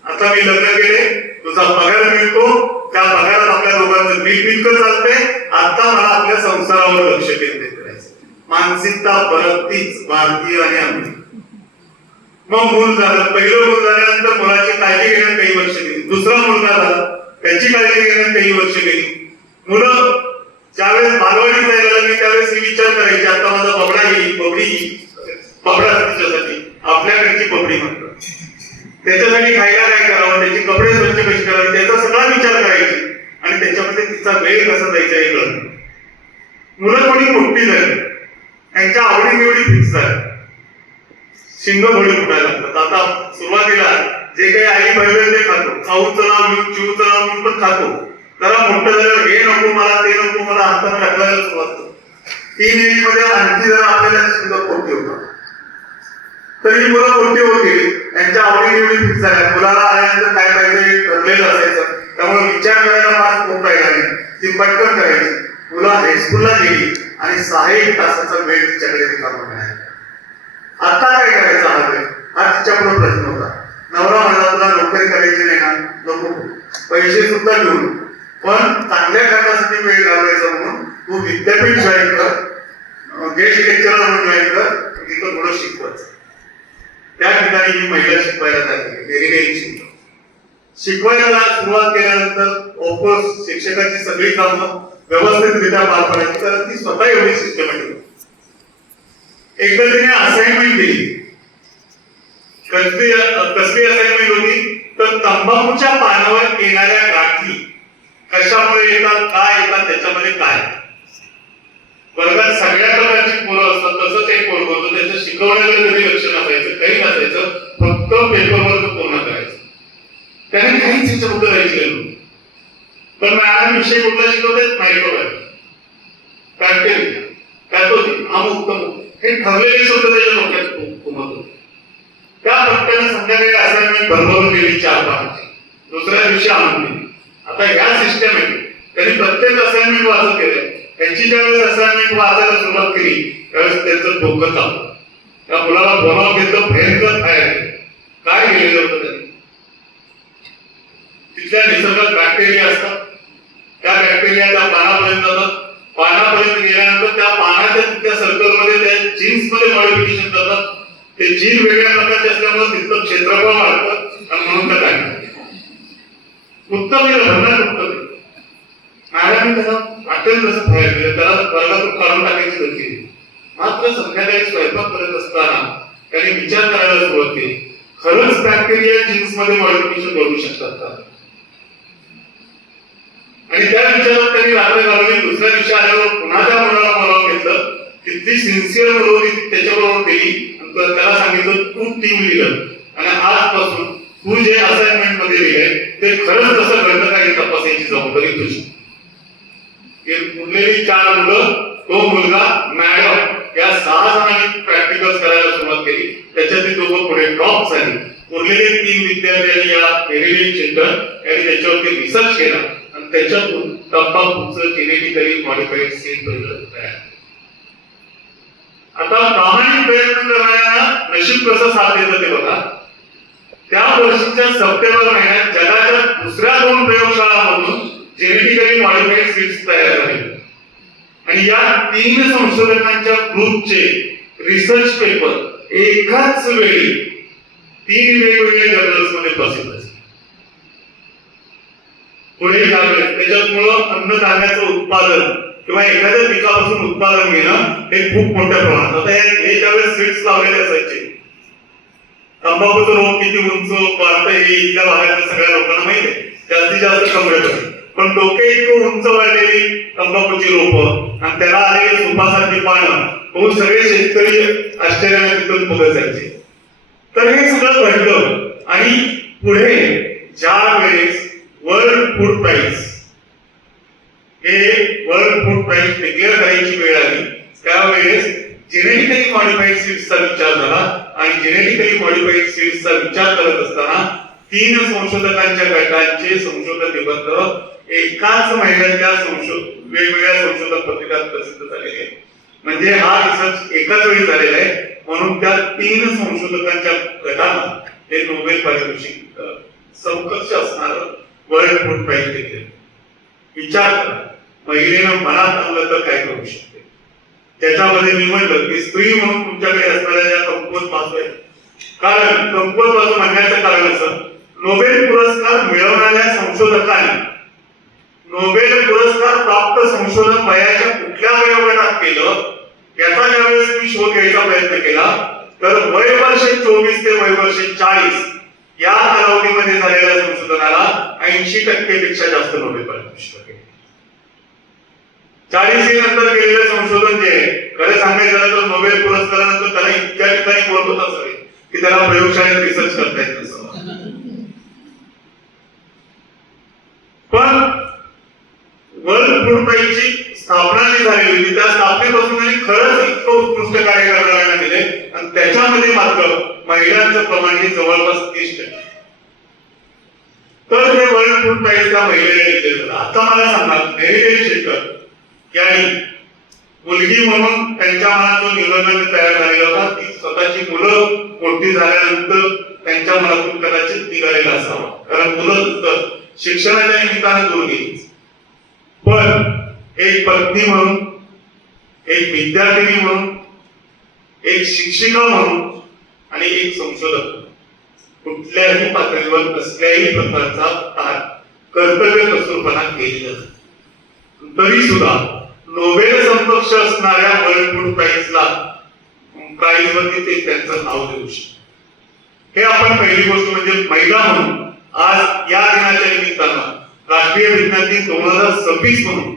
आता मी लग्न केले, तुझा पगार मिळतो, त्या पगारात आपल्या दोघांचं नीटनेटकं चालतंय. आता मला आपल्या संसारावर लक्ष केंद्रित करायचं. मानसिकता परत तीच भारतीय आणि आम्ही. मग मूल झालं. पहिलं मूल झाल्यानंतर मुलाची काळजी घेण्यात काही वर्ष गेली. दुसरा मुलगा झाला, त्याची काळजी घेण्यात काही वर्ष गेली. मुलं ज्यावेळेस बालवाडीत जायला लागली त्यावेळेस ही विचार करायची, आता माझा बबडा येईल, बबडी येईल. बबडा तिच्यासाठी आपल्याकडची बबडी म्हणतात. त्याच्यासाठी खायला काय करावं, त्याचे कपडे स्वच्छ कसे करावे, त्याचा सगळा विचार करायची. आणि त्याच्यामध्ये तिचा वेळ कसा जायचा हे कळलं. मुलं थोडी मोठी झाली, त्यांच्या आवडी निवडी फिक्स झाल्या. शिंग थोडी फुटायला लागतात. आता सुरुवातीला जे काही आई पाहिजे ते खातो, खाऊचं नाव घेऊन चिवचं नाव घेऊन पण खातो. जरा मोठं झालं, हे नको मला, ते नको मला, हाताने ढकलायला सुरुवात करतो. 3 एज मध्ये आणखी जरा आपल्याला शिंग मोठी होतात. तर ही मुलं मोठी होती, त्यांच्या आवडी निवडी फिक्स झाल्या. मुलाला आल्यानंतर काय पाहिजे ठरलेलं असायचं, त्यामुळे विचार करायला फार खूप राहिला नाही. ती पटकन करायची. मुलं हायस्कूलला गेली आणि 6-1 तासाचा वेळ तिच्याकडे रिकामा मिळाला. आता काय करायचं हा वेळ, हा तिच्यापुढे प्रश्न होता. नवरा म्हणला, तुला नोकरी करायची नाही ना, नको, पैसे सुद्धा घेऊन, पण चांगल्या कारणासाठी वेळ घालवायचा म्हणून तू विद्यापीठ जॉईन कर, गेस्ट लेक्चरर म्हणून जॉईन कर, तिथं थोडं शिकवायचं. त्या ठिकाणी ही महिला शिकवायला लागली. शिकवायला सुरुवात केल्यानंतर ऑफकोर्स शिक्षकाची सगळी कामं व्यवस्थितरित्या पार पडायची, कारण ती स्वतः एवढी सिस्टमॅटिक. एकदा तिने असाइनमेंट दिली. कसली असाइनमेंट होती तर तंबाखूच्या पानावर येणाऱ्या गाठी कशामुळे येतात, काय येतात, त्याच्यामध्ये काय. वर्गात सगळ्या प्रकारची पोरं असतात, तसंच एक पोरग होतं, त्याच्या शिकवण्याकडे कधी लक्ष नसायचं, काही नसायचं, फक्त पेपरवर्क पूर्ण करायचं. त्याने काहीच त्याच्याबद्दल ऐकलेलं. पण मॅडम विषय कुठला शिकवतात, मायक्रोबायोलॉजी, बॅक्टेरिया, पॅथोजन, अमुक तमुक, हे ठरलेले शब्द त्याच्या डोक्यात घुमत होते. त्या पट्ट्याने संध्याकाळी असाइनमेंट भरभरून गेली 4 पानाची. दुसऱ्या दिवशी आणून दिली. आता या सिस्टमॅटिक त्यांनी प्रत्येक असाइनमेंट वाचत गेले. त्यांची ज्यावेळेस असाइनमेंट वाचायला सुरुवात केली त्यावेळेस त्यांचं डोकं चाललं. त्या मुलाला बोलावून घेतलं, भयंकर बाहेर काय गेलेलं होतं त्यांनी. तिथल्या निसर्गात बॅक्टेरिया असतात. त्या बॅक्टेरिया त्या पानापर्यंत जातात. पानापर्यंत गेल्यानंतर त्या पानाच्या तिथल्या सर्कलमध्ये त्या जीन्स मध्ये मॉडिफिकेशन करतात. ते जीन वेगळ्या प्रकारचे असल्यामुळे तिथलं क्षेत्रफळ वाढतं आणि म्हणून त्या काय उत्तर दिलं, भरणार उत्तर दिलं. मॅडमने त्याला वाटेल कसं बाहेर दिलं, त्याला वर्गातून काढून टाकायची गरज केली. मात्र संध्याकाळी स्वयंपाक करत असताना त्याने विचार करायला सुरुवात केली, खरंच बॅक्टेरिया जीन्स मध्ये मॉडिफिकेशन करू शकतात का. आणि त्या विचारात त्यांनी रात्र घालवली. दुसऱ्या दिवशी आल्यावर पुन्हा त्या मुलाला बोलावून घेतलं. किती सिन्सिअर मुलं होती त्याच्याबरोबर गेली. त्याला सांगितलं, तू टीम लिडर आणि आजपासून तू जे असाइनमेंट मध्ये लिहिलंय ते खरंच कसं घडतं का हे तपासायची जबाबदारी तुझी. उरलेली 4 मुलं, तो मुलगा, मॅडम या 6 जणांनी प्रॅक्टिकल्स करायला सुरुवात केली. त्याच्यातली दोघं पुढे टॉप झाली. उरलेले 3 विद्यार्थ्यांनी या हेरिटेज सेंटर यांनी त्याच्यावरती रिसर्च केला आणि त्याच्यातून तंबाखूचं जेनेटिकली मॉडिफाईड सीड तयार. आता प्रामाणिक प्रयत्न करणाऱ्यांना नशीब कसं साथ देतं ते बघा. त्या वर्षीच्या सप्टेंबर महिन्यात जगाच्या दुसऱ्या 2 प्रयोगशाळांमधून जेनेटिकली मॉडिफाईड सीड्स तयार झाले आणि या 3 संशोधकांच्या ग्रुपचे रिसर्च पेपर एकाच वेळी 3 वेगवेगळ्या जर्नल्स मध्ये प्रसिद्ध झाले. पुढे लागले. त्याच्यामुळं अन्नधान्याचं उत्पादन किंवा एखाद्या पिकापासून उत्पादन घेणं हे खूप मोठ्या प्रमाणात. आता हे ज्यावेळेस सीड्स लावलेले असायचे तंबाखूचं रोग किती उंच वाढतं हे इथल्या भागातल्या सगळ्या लोकांना माहिती आहे, जास्तीत जास्त कमरेपर्यंत. पण डोके इतकं उंच वाढलेली तंबाखूची रोपं आणि त्याला आलेली सुपासारखी पानं होऊन सगळे शेतकरी आश्चर्याने तिथून बघत जायचे. तर हे सगळं घडलं आणि पुढे ज्या वेळेस वर्ल्ड फूड प्राइस डिक्लेअर करायची वेळ आली त्यावेळेस जेनेटिकली मॉडिफाईड सीड्सचा विचार झाला आणि जेनेटिकली मॉडिफाईड सीड्सचा विचार करत असताना 3 संशोधकांच्या गटांचे संशोधन निबंध एकाच महिन्याच्या वेगवेगळ्या संशोधन पत्रिकात प्रसिद्ध झालेले आहेत. म्हणजे हा रिसर्च एकाच वेळी झालेला आहे, म्हणून त्या 3 संशोधकांच्या गटांना हे नोबेल पारितोषिक समकक्ष असणार वर्ल्ड फूड प्राइस देखील. विचार करा, महिलेनं मनात आणलं तर काय करू शकते. त्याच्यामध्ये मी म्हटलं की स्त्री म्हणून तुमच्याकडे असणाऱ्या ज्या कमकुवत बाजू आहेत, कारण कमकुवत बाजू म्हणण्याचं कारण असं, नोबेल पुरस्कार मिळवणाऱ्या संशोधकांनी नोबेल पुरस्कार प्राप्त संशोधन वयाच्या कुठल्या वयोगटात केलं याचा ज्यावेळेस मी शोध घ्यायचा प्रयत्न केला तर वय वर्ष 24 ते वय वर्ष 40 या कालावधीमध्ये झालेल्या संशोधनाला 80% पेक्षा जास्त नोबेल पारितोषिक मिळाले. 40 नंतर केलेलं संशोधन जे खरं सांगायचं झालं तर नोबेल पुरस्कारानंतर त्याला इतक्या ठिकाणी बोलत असावे की त्याला प्रयोगशाळेत रिसर्च करता येत नसावं. पण वर्ल्ड फूड प्राइसची स्थापना जी झाली होती त्या स्थापनेपासून त्यांनी खरंच इतकं उत्कृष्ट कार्य करणाऱ्यांना दिले आणि त्याच्यामध्ये मात्र महिलांचं प्रमाण हे जवळपास 30%. तर हे वर्ल्ड फूड प्राइस त्या महिलेला डिक्लेअर झालं. आता मला सांगा, मेरी शेखर यांनी मुलगी म्हणून त्यांच्या मनात जो निबंध तयार झालेला होता ती स्वतःची मुलं मोठी झाल्यानंतर त्यांच्या मनातून कदाचित निघालेला असावा, कारण मुलं तर शिक्षणाच्या निमित्तानं दूर गेली. पण एक पत्नी म्हणून, एक विद्यार्थिनी म्हणून, एक शिक्षिका म्हणून आणि एक संशोधक कुठल्याही पातळीवर कसल्याही प्रकारचा कर्तव्य कसूरपणा केलेला नाही. तरी सुद्धा नोबेल समकक्ष असणाऱ्या वर्ल्ड फूड प्राइसला प्राइजवरती ते त्यांचं नाव देऊ शकतो. हे आपण पहिली गोष्ट म्हणजे महिला म्हणून आज या दिनाच्या निमित्तानं राष्ट्रीय विज्ञान दिन 2026 म्हणून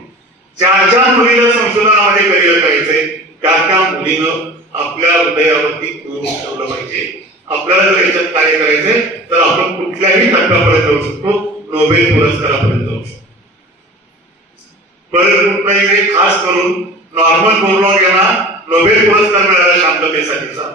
ज्या मुलीला संशोधनामध्ये करिअर करायचंय त्या मुलीनं आपल्या हृदयावरती कोरून ठेवलं पाहिजे. आपल्याला जर याच्यात कार्य करायचंय तर आपण कुठल्याही टप्प्यापर्यंत जाऊ शकतो, नोबेल पुरस्कारापर्यंत जाऊ शकतो. वर्ल्ड फूड प्राइस हे खास करून नॉर्मन बोरलॉग यांना नोबेल पुरस्कार मिळाला शांततेसाठीचा.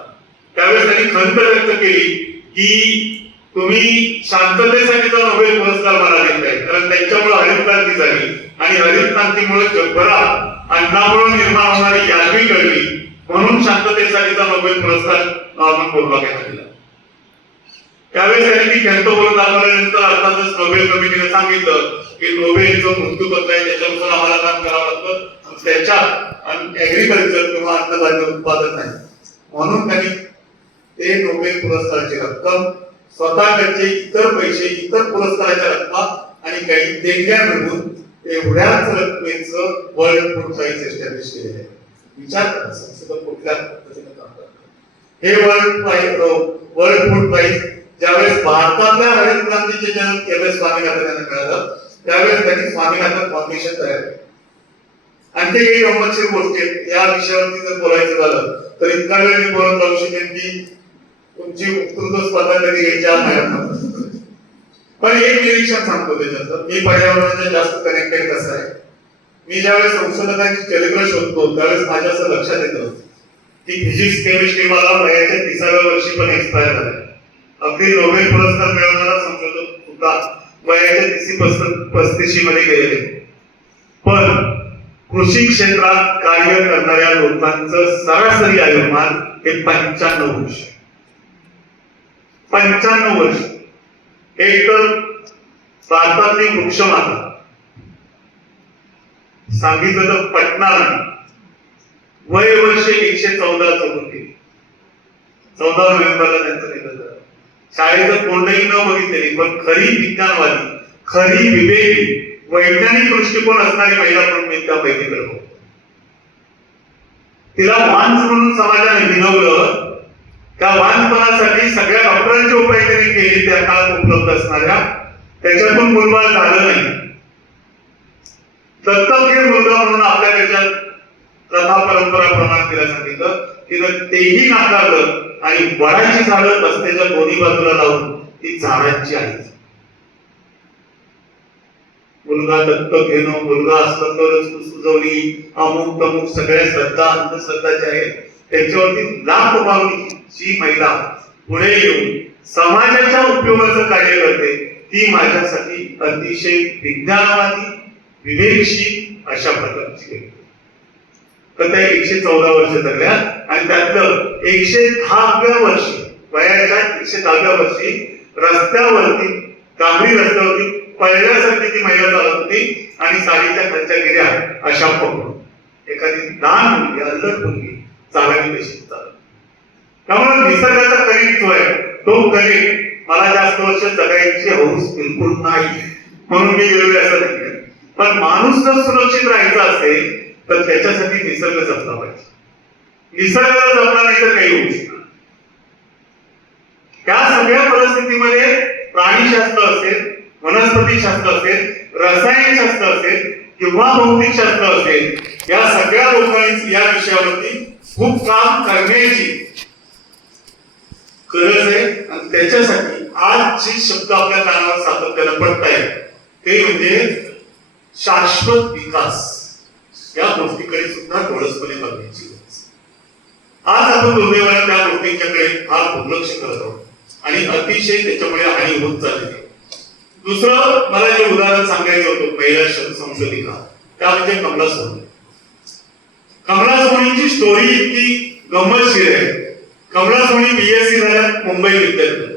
त्यावेळेस त्यांनी खंत व्यक्त केली की तुम्ही शांततेसाठीचा नोबेल पुरस्कार मला देताय, कारण त्यांच्यामुळे हरित क्रांती झाली आणि हरित क्रांतीमुळे जगभरात अन्नामुळे निर्माण होणारी यादी घडली, म्हणून शांततेसाठीचा नोबेल पुरस्कार नॉर्मन बोरलॉग यांना दिला. त्यावेळेस त्यांनी ती खंत बोलून दाखवल्यानंतर अर्थातच नोबेल कमिटीने सांगितलं की नोबेलचं मृत्यूपत्र आहे, त्याच्यानुसार आम्हाला काम करावं लागतं, त्याच्यात ऍग्रिकल्चर किंवा अन्नधान्य उत्पादन नाही, म्हणून त्यांनी ते नोबेल पुरस्काराची रक्कम स्वतःकडचे इतर पैसे, इतर पुरस्काराच्या रक्कमा आणि काही देणग्या मिळवून एवढ्याच रकमेचं वर्ल्ड फूड प्राइस एस्टॅब्लिश केलेलं आहे. विचार करा संशोधक कुठल्या पद्धतीने काम करतात. हे वर्ल्ड फूड प्राइस ज्यावेळेस भारतातल्या हरित क्रांतीचे जनक एम.एस. स्वामीनाथन यांना मिळालं त्यावेळेस त्यांनी स्वामीनाथन फाउंडेशन तयार केलं. आणखी काही गंमतशीर गोष्टी आहेत. या विषयावरती जर बोलायचं झालं तर इतका वेळ मी बोलत राहू शकेन की तुमची वक्तृत्व स्पर्धा कधी घ्यायच्या माहिती. पण एक निरीक्षण सांगतो त्याच्यात, मी पर्यावरणाच्या जास्त कनेक्टेड कसं आहे. मी ज्यावेळेस संशोधकांची चरित्र शोधतो त्यावेळेस माझ्या असं लक्षात येतं की फिजिक्स केमिस्ट्री मला वयाच्या 30व्या वर्षी पण एक्सपायर झालाय. अगदी नोबेल पुरस्कार मिळवणारा संशोधक सुद्धा वयाच्या 30-35 मध्ये गेलेले. पण कृषी क्षेत्रात कार्य करणाऱ्या लोकांचं सरासरी आयुर्मान हे 95 वर्ष. 95 वर्ष. एक तर भारतातली वृक्षमाता सांगितलं तर पटना वय वर्ष 114 होते. 14 नोव्हेंबरला त्यांचं निधन झालं. शाळेचं कोणतंही न बघितलेली पण खरी विज्ञानवादी, खरी विवेकी, वैज्ञानिक दृष्टिकोन असणारी महिला म्हणून मी त्यापैकी करतो. तिला वांझ म्हणून समाजाने विनवलं. त्या वांझपणासाठी सगळ्या डॉक्टर केली त्या काळात उपलब्ध असणाऱ्या, त्याच्यातून मुलबाळ झालं नाही. दत्तक हे मुलगा म्हणून आपल्याकडच्या प्रथा परंपरा प्रमाण केलं सांगितलं, तिनं तेही नाकारलं आणि वडाची झाडं रस्त्याच्या दोन्ही बाजूला लावून ती झाडांची आहे. मुलगा दत्तक घेणं, मुलगा असलं तरच सुजवणी, अमुक तमुक सगळ्या श्रद्धा अंधश्रद्धा ज्या आहेत त्याच्यावरती लाख मागणी जी महिला पुढे येऊन समाजाच्या उपयोगाचं कार्य करते ती माझ्यासाठी अतिशय विज्ञानवादी विवेकशील अशा प्रकारची व्यक्ती. तर त्या 114 वर्ष जगल्या आणि त्यातलं 110व्या वर्षी, वयाच्या 110व्या वर्षी रस्त्यावरती, डांबरी रस्त्यावरती पहिल्यासारखी ती महिला चालत होती आणि साडीच्या खालच्या गिऱ्या अशा पकडून एखादी लहान मुलगी, अल्लड मुलगी चालावी कशी चालत. त्यामुळे निसर्गाचा कलिक जो आहे तो कलिक मला जास्त वर्ष जगायची हौस बिलकुल नाही म्हणून मी गेलोय असं नाही. पण माणूस जर सुरक्षित राहायचा असेल तर त्याच्यासाठी निसर्ग जपला पाहिजे. निसर्गाला जपला नाही तर काही होऊ शकणार. त्या सगळ्या परिस्थितीमध्ये प्राणीशास्त्र असेल, वनस्पतीशास्त्र असेल, रसायनशास्त्र असेल किंवा भौतिकशास्त्र असेल, या सगळ्या लोकांनी या विषयावरती खूप काम करण्याची गरज आहे. आणि त्याच्यासाठी आज जे शब्द आपल्या कानावर सातत्यानं पडत आहेत ते म्हणजे शाश्वत विकास, या गोष्टीकडे सुद्धा डोळसपणे बघण्याची गरज. आज आपण दुर्दैवाने त्या गोष्टींच्याकडे फार दुर्लक्ष करत आहोत आणि अतिशय त्याच्यामुळे हानी होत चालली. दुसरं मला जे उदाहरण सांगायचं होतं महिला संशोधिका, त्या म्हणजे कमला सोनी. कमला सोनीची स्टोरी इतकी गंमतशीर आहे. कमला सोनी बीएससी झाल्या मुंबई विद्यापीठ.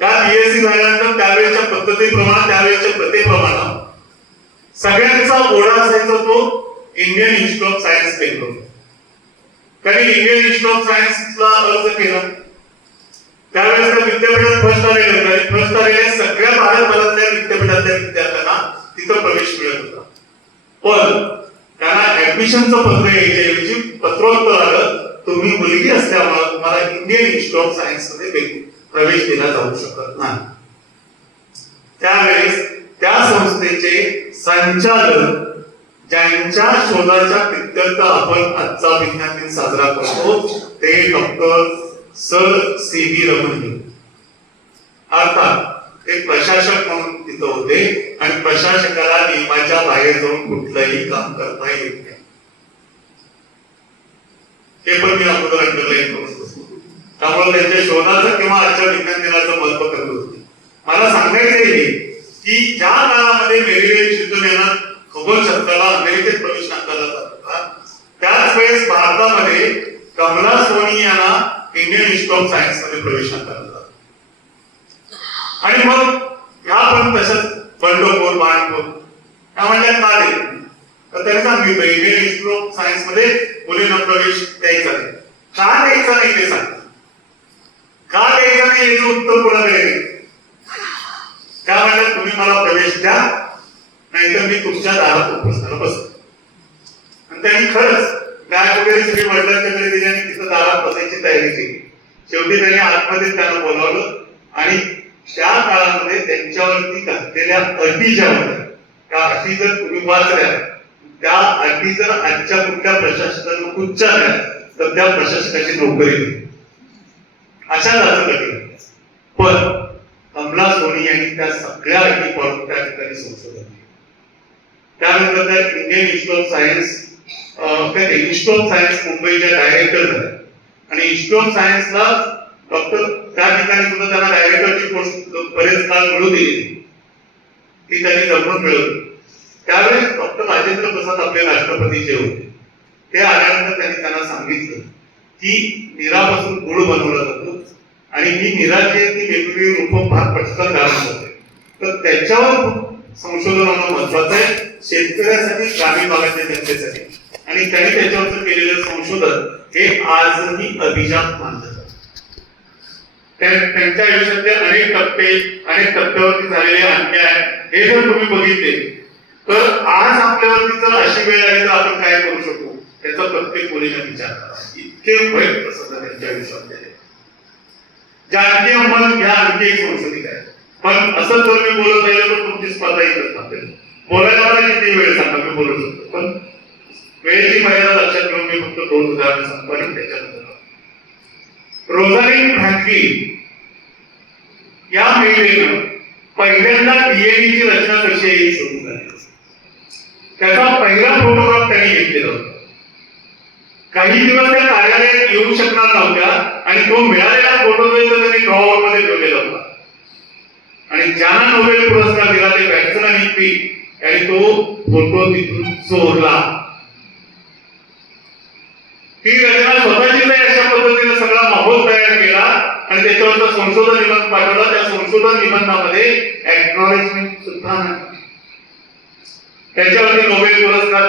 त्या बीएससी झाल्यानंतर त्यावेळेच्या पद्धतीप्रमाणे, त्यावेळेच्या प्रथेप्रमाणे सगळ्यांचा ओढा असायचा तो Indian institute of science Bangalore. त्यांनी इंडियन इन्स्टिट्यूट ऑफ सायन्सला अर्ज केला. त्यावेळेस त्या विद्यापीठात फर्स्ट आलेले आणि फर्स्ट आलेल्या सगळ्या भारतभरातल्या विद्यापीठातल्या विद्यार्थ्यांना तिथं प्रवेश मिळत होता. पण त्यांना ऍडमिशनचं पत्र यायच्याऐवजी पत्रोत्तर आलं, तुम्ही मुलगी असल्यामुळे तुम्हाला इंडियन इन्स्टिट्यूट ऑफ सायन्स मध्ये प्रवेश दिला जाऊ शकत नाही. त्यावेळेस त्या संस्थेचे संचालक, ज्यांच्या शोधाच्या प्रित्यर्थ आपण आजचा विज्ञान दिन साजरा करतो, ते doctor sir C V Raman. अर्थात ते प्रशासक म्हणून तिथं होते आणि प्रशासकाला नियमाच्या बाहेर जाऊन कुठलंही काम करता येत नाही. हे पण मी अगोदर अंडरलाईन करतो. त्यामुळे त्यांच्या शोधाचं किंवा आजच्या विज्ञान दिनाचं महत्व करत होते. मला सांगायचं आहे की ज्या काळामध्ये मेरीलँड शिल्टन यांना खगोलशास्त्राला अमेरिकेत प्रवेश नाकारला जात होता, त्याच वेळेस भारतामध्ये कमला सोनी यांना इंडियन इन्स्टिट्यूट ऑफ सायन्स मध्ये प्रवेश नाकारला जातो. आणि मग ह्या पण तसंच बंडखोर बाणखोर त्या म्हणल्या का देत नाही, तर त्यांनी सांगितलं इंडियन इन्स्टिट्यूट ऑफ सायन्स मध्ये मुलींना प्रवेश द्यायचा नाही. का द्यायचा नाही ते सांग. का द्यायचा नाही याचं उत्तर कोणाकडे नाही. त्या म्हणल्या तुम्ही मला प्रवेश द्या, नाहीतर मी तुमच्या दारात उपोषणाला बसतो. आणि त्यांनी खरंच बॅग वगैरे सगळी वडिलांच्याकडे दिली आणि तिथं दारात बसायची तयारी केली. शेवटी त्यांनी आतमध्ये त्यांना बोलावलं आणि त्या काळामध्ये त्यांच्यावरती घातलेल्या अटी ज्या होत्या त्या अटी जर तुम्ही वाचल्या, त्या अटी जर आजच्या कुठल्या प्रशासनानं उच्चारल्या तर त्या प्रशासकाची नोकरी नाही. अशा जातं कठीण. पण कमला सोनी यांनी त्या सगळ्या अटी पाळून त्या ठिकाणी संशोधन केलं. त्यानंतर त्या इंडियन इन्स्टिट्यूट ऑफ सायन्स, त्या इन्स्टिट्यूट ऑफ सायन्स मुंबईच्या डायरेक्टर झाल्या आणि इन्स्टिट्यूट ऑफ सायन्सला डॉक्टर त्या ठिकाणी सुद्धा त्यांना डायरेक्टरची पोस्ट बरेच काळ मिळू दिली ती त्यांनी जमून मिळवली. त्यावेळेस डॉक्टर राजेंद्र प्रसाद आपले राष्ट्रपती जे होते ते आल्यानंतर त्यांनी त्यांना सांगितलं की नीरापासून गुळ बनवला जातो आणि ही नीरा जी आहे ती वेगवेगळी रूप फार पटकन धारण होते, तर त्याच्यावर संशोधन होणं महत्वाचं आहे शेतकऱ्यासाठी, ग्रामीण भागातल्या जनतेसाठी. आणि त्यांनी त्याच्यावर केलेलं संशोधन हे आजही अभिजात मानलं जातं. त्यांच्या आयुष्यातले अनेक टप्पे, अनेक टप्प्यावरती झालेले अन्याय हे जर तुम्ही बघितले तर आज आपल्यावरती जर अशी वेळ आली तर आपण काय करू शकू त्याचा प्रत्येक मुलीने विचार करा. इतके वाईट प्रसंग त्यांच्या आयुष्यात झाले. जानकी मत घ्या आणखी एक संसदेत आहे. पण असं जर मी बोलत राहिलं तर तुमची स्पर्धा येतच नसेल. बोलायला मला किती वेळ सांगा, मी बोलू शकतो, पण वेळेची मर्यादा लक्षात घेऊन मी फक्त 2 उदाहरणं सांगतो आणि त्याच्यानंतर रोझालिंड फ्रँकलिन या महिलेनं पहिल्यांदा डीएनएची रचना कशी आहे हे शोधून काढली. त्याचा पहिला फोटोग्राफ त्यांनी घेतलेला होता. काही दिवस त्या कार्यालयात येऊ शकणार नव्हत्या आणि तो मिळालेला फोटो त्यांनी ड्रॉवर मध्ये ठेवलेला होता. आणि ज्यांना नोबेल पुरस्कार दिला ते वॅटसन आणि पीक आणि तो फोटो तिथून चोरला. ती रचना स्वतःची नाही अशा पद्धतीने सगळा माहोल तयार केला आणि त्याच्यावरचा संशोधन निबंध पाठवला. त्या संशोधन निबंधामध्ये एक्नॉलेजमेंट सुद्धा नाही. त्याच्यावरती नोबेल पुरस्कार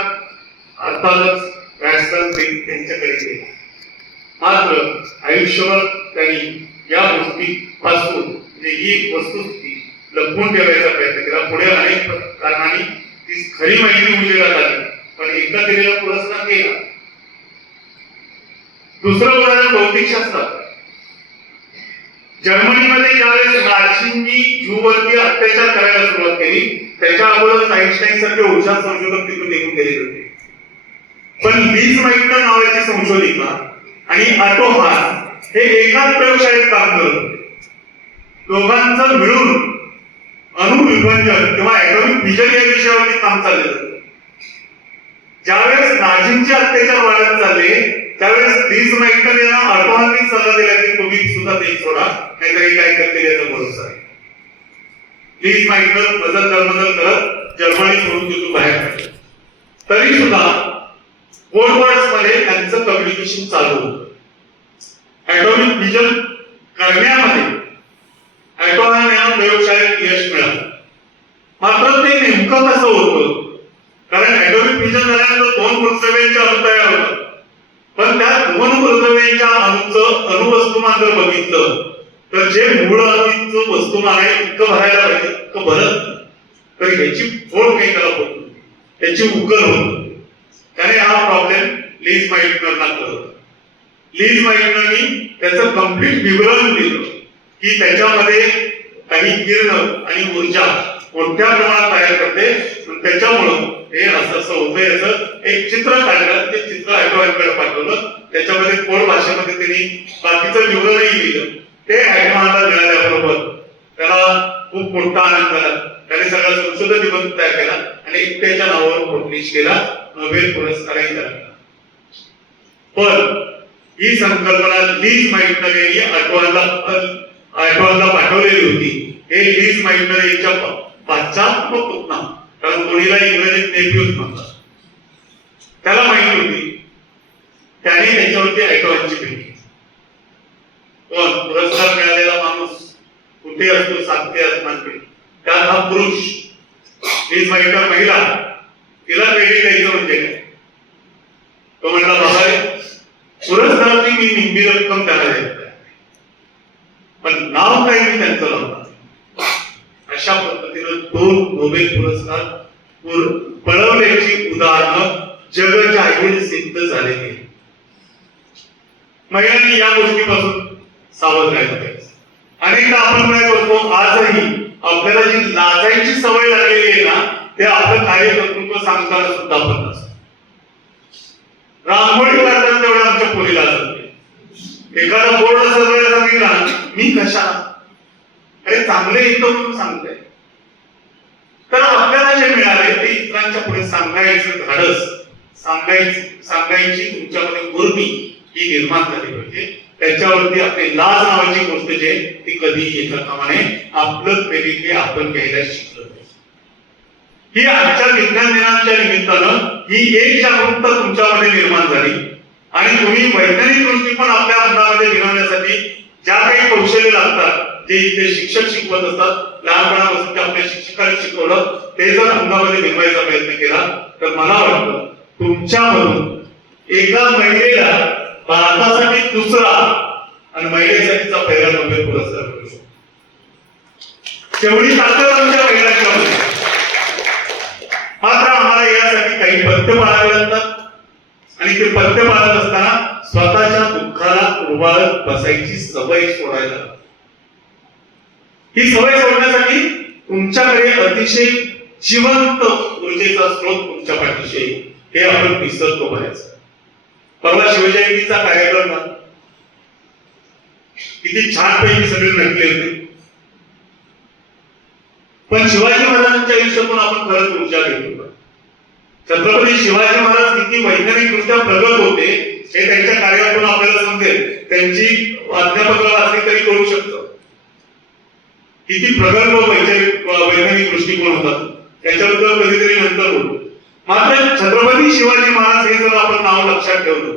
अर्थातच वॅटसन पीक यांच्याकडे गेला. मात्र आयुष्यभर त्यांनी या गोष्टीपासून म्हणजे ही वस्तुस्थिती लपवून ठेवायचा प्रयत्न केला. पुढे अनेक कारणांनी ती खरी माहिती उजेडात आली, पण एकदा दिलेला पुरस्कार केला. दुसरं उदाहरण भौतिकशास्त्रात. जर्मनीमध्ये ज्यावेळेस नाझींनी ज्यूवरती अत्याचार करायला सुरुवात केली त्याच्या अगोदर आईन्स्टाईन सारखे हुशार संशोधक तिथून निघून गेले होते. पण लीज माइटनर नावाची संशोधिका आणि ऑटो हान हे एकाच प्रयोगशाळेत काम करत होते. दोघांचं मिळून अणुविभाजन किंवा ॲटॉमिक फिजन या विषयावरती काम चाललेलं होतं. ज्यावेळेस नाझींचे अत्याचार वाढत चालले त्यावेळेस लीज माइटनर यांना ऑटो हाननी सल्ला दिला की तुम्ही सुद्धा ते सोडा, नाहीतरी काय करतील याचा भरोसा आहे. लीज माइटनर बदल करत जर्मनी सोडून तिथून बाहेर पडले. तरी सुद्धा कोल्ड मध्ये त्यांचं कम्युनिकेशन चालू होतं. ॲटॉमिक फिजन करण्यामध्ये ऑटो हान यांना प्रयोगशाळेत यश मिळालं. मात्र ते नेमकं कसं होतं, कारण ॲटॉमिक फिजन झाल्यानंतर 2 पृथ्व्यांचे अणु तयार होतात. पण त्या 2 पृथ्व्यांच्या अणूचं अणुवस्तुमान जर बघितलं तर जे मूळ अणूचं वस्तुमान आहे इतकं भरायला पाहिजे इतकं भरत नाही. तर ह्याची फोड काही त्याला होत नाही, त्याची उकल होत. त्याने हा प्रॉब्लेम लीज माइटनरला कळवला. लीज माइटनरनी त्याचं कम्प्लीट विवरण दिलं की त्याच्यामध्ये काही किरण आणि ऊर्जा मोठ्या प्रमाणात तयार करते. त्याच्यामुळं हे असं होतं याचं एक चित्र काढलं. ते चित्र ॲटोहानकडे पाठवलं. त्याच्यामध्ये कोड भाषेमध्ये त्यांनी बाकीचं विवरणही दिलं. ते ॲटोहानला मिळाल्याबरोबर त्याला खूप मोठा आनंद झाला. त्याने सगळा संशोधन निबंध तयार केला आणि एकट्याच्या नावावर पब्लिश केला. नोबेल पुरस्कारही दिला. पण ही संकल्पना लीज माइटनर यांनी ॲटोहानला पाठवलेली होती. हे लीज माइटनर यांच्या पाश्चात्य पुतना, कारण कोणीला इंग्रजीत नेफ्यूज म्हणतात, त्याला माहिती होती. त्याने त्याच्यावरती ॲटोहानची भेट घेतली. पण पुरस्कार मिळालेला माणूस कुठे असतो साध्य असणार त्यात हा पुरुष, लीज माइटनर महिला, तिला क्रेडिट द्यायचं म्हणजे काय. तो म्हणला बाबा पुरस्काराची मी निम्मी रक्कम त्याला देत आहे, पण नाव काही मी त्यांचं लावणार. अशा पद्धतीनं 2 नोबेल पुरस्कार पळवल्याची उदाहरणं जगजाहीर सिद्ध झालेली. महिलांनी या गोष्टीपासून सावध राहायला पाहिजे. अनेकदा आपण काय करतो, आजही आपल्याला जी लाजायची सवय लागलेली आहे ना, ते आपलं कार्यकर्तृत्व सांगताना सुद्धा आपण नसतो. रांगोळी काढताना तेवढं आमच्या पोरीला असते. एखादा बोर्ड सजवायला सांगितला मी कशाला, अरे चांगले येतो म्हणून सांगतोय. तर आपल्याला जे मिळाले ते इतरांच्या पुढे सांगायचं धाडस, सांगायची तुमच्यामध्ये उर्मी ही निर्माण झाली पाहिजे. त्याच्यावरती आपली लाज नावाची गोष्ट जे ती कधी एका कामाने आपलं क्रेडिट हे आपण घ्यायला शिकलो पाहिजे. ही आजच्या विज्ञान दिनाच्या निमित्तानं ही एक जागरूकता तुमच्यामध्ये निर्माण झाली आणि तुम्ही वैज्ञानिक दृष्टिकोन आपल्या अंगामध्ये मिळवण्यासाठी ज्या काही कौशल्य लागतात जे इथे शिक्षक शिकवत असतात, लहानपणापासून आपल्या शिक्षकांनी शिकवलं ते जर अंगामध्ये मिळवायचा प्रयत्न केला तर मला वाटतं तुमच्यामधून एका महिलेला भारतासाठी दुसरा आणि महिलेसाठीचा पहिला नोबेल पुरस्कार मिळू शकतो. तेवढी ताकद आमच्या महिलांच्या मध्ये. मात्र आम्हाला यासाठी काही पथ्य पाळावे लागतात आणि ते पथ्य पाळत असताना स्वतःच्या दुःखाला उभारत बसायची सवय सोडायला. ही सवय सोडण्यासाठी तुमच्याकडे अतिशय जिवंत ऊर्जेचा स्रोत तुमच्या पाठीशी आहे, हे आपण विसरतो बऱ्याच. परवा शिवजयंतीचा कार्यक्रम ना, किती छानपैकी सगळे नटले होते, पण शिवाजी महाराजांच्या आयुष्यातून आपण खरंच ऊर्जा घेतो. छत्रपती शिवाजी महाराज किती वैज्ञानिकदृष्ट्या प्रगत होते हे त्यांच्या कार्यातून आपल्याला समजेल. त्यांची अध्यापक वाचली तरी कळू शकतं किती प्रगल्भ वैज्ञानिक दृष्टिकोन होता. त्याच्याबद्दल कधीतरी नंतर बोलू. मात्र छत्रपती शिवाजी महाराज हे जर आपण नाव लक्षात ठेवलं,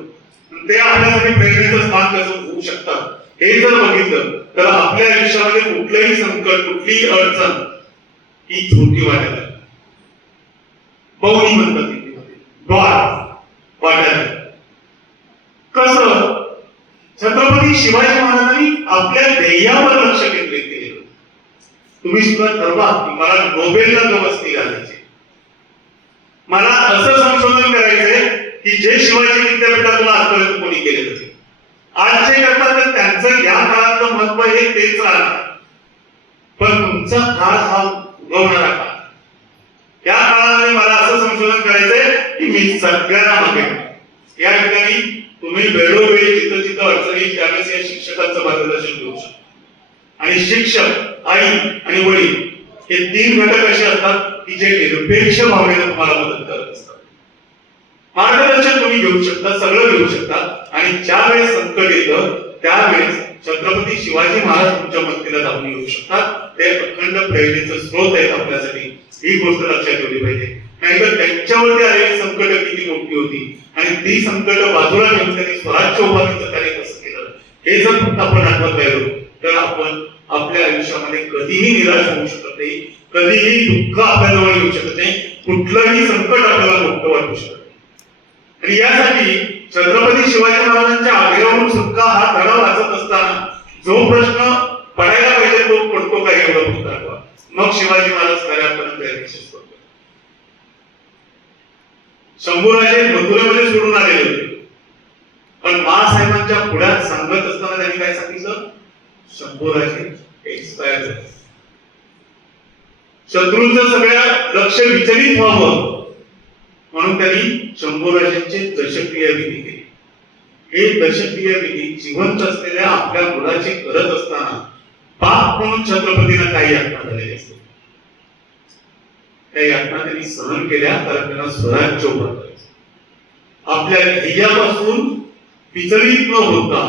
ते आपल्यासाठी प्रेरणेचं स्थान कसं होऊ शकतात हे जर बघितलं, तर आपल्या आयुष्यामध्ये कुठलंही संकट, कुठलीही अडचण ही छोटी वाटायला, बहुनी म्हणतात हिंदीमध्ये, द्वार वाटायला. कसं छत्रपती शिवाजी महाराजांनी आपल्या ध्येयावर लक्ष केंद्रित केलं. तुम्ही सुद्धा ठरवा की मला नोबेलला गवसणी घालायची, मला असं संशोधन करायचंय की जे शिवाजी विद्यापीठातून आजपर्यंत कोणी केलेलं नाही. आज जे करतात तर त्यांचं या काळातलं महत्व हे तेच राहणार, पण तुमचा काळ हा उगवणारा काळ. या काळामध्ये मला असं संशोधन करायचंय की मी सगळ्यांना मागेन. या ठिकाणी तुम्ही वेळोवेळी जिथं जिथं अडचणी त्यावेळेस या शिक्षकांचं मार्गदर्शन घेऊ शकता. आणि शिक्षक, आई आणि वडील हे तीन घटक असे असतात की जे निरपेक्ष भावनेने तुम्हाला मदत करत असतात. मार्गदर्शन तुम्ही घेऊ शकता, सगळं घेऊ शकता, आणि ज्या वेळेस संकट येतं त्यावेळेस छत्रपती शिवाजी महाराज तुमच्या मदतीला धावून येऊ शकतात. ते अखंड प्रेरणेचं स्रोत आहेत आपल्यासाठी. ही गोष्ट लक्षात ठेवली पाहिजे. नाहीतर त्यांच्यावरती आलेली संकट किती मोठी होती आणि ती संकट बाजूला घेऊन त्यांनी स्वराज्य उभारणीचं कार्य कसं केलं हे जर फक्त आपण आठवत राहिलो तर आपण आपल्या आयुष्यामध्ये कधीही निराश होऊ शकत नाही, कधीही दुःख आपल्याजवळ येऊ शकत नाही, कुठलंही संकट आपल्याला मोठं वाटू शकत नाही. आणि यासाठी छत्रपती शिवाजी महाराजांच्या आग्र्यावरून सुटका हा धडा वाचत असताना जो प्रश्न पडायला पाहिजे तो पडतो का एवढं फक्त आठवा. मग शिवाजी महाराज कार्यापर्यंत यशस्वी होतो. शंभूराजे मथुरेमध्ये सोडून आलेले होते, पण महासाहेबांच्या पुढ्यात सांगत असताना त्यांनी काय सांगितलं? शंभूराजे एक्सपायर झाले. शत्रूंचं सगळ्या लक्ष विचलित व्हावं म्हणून त्यांनी शंभूराजांचे दशक्रिया विधी केली. हे दशक्रिया विधी जिवंत असलेल्या आपल्या मुलाची करत असताना पाप म्हणून छत्रपतींना काही यातना झालेली असते. त्या यातना त्यांनी सहन केल्या, कारण त्यांना स्वराज्य उभं करायचं. आपल्या ध्येयापासून विचलित न होता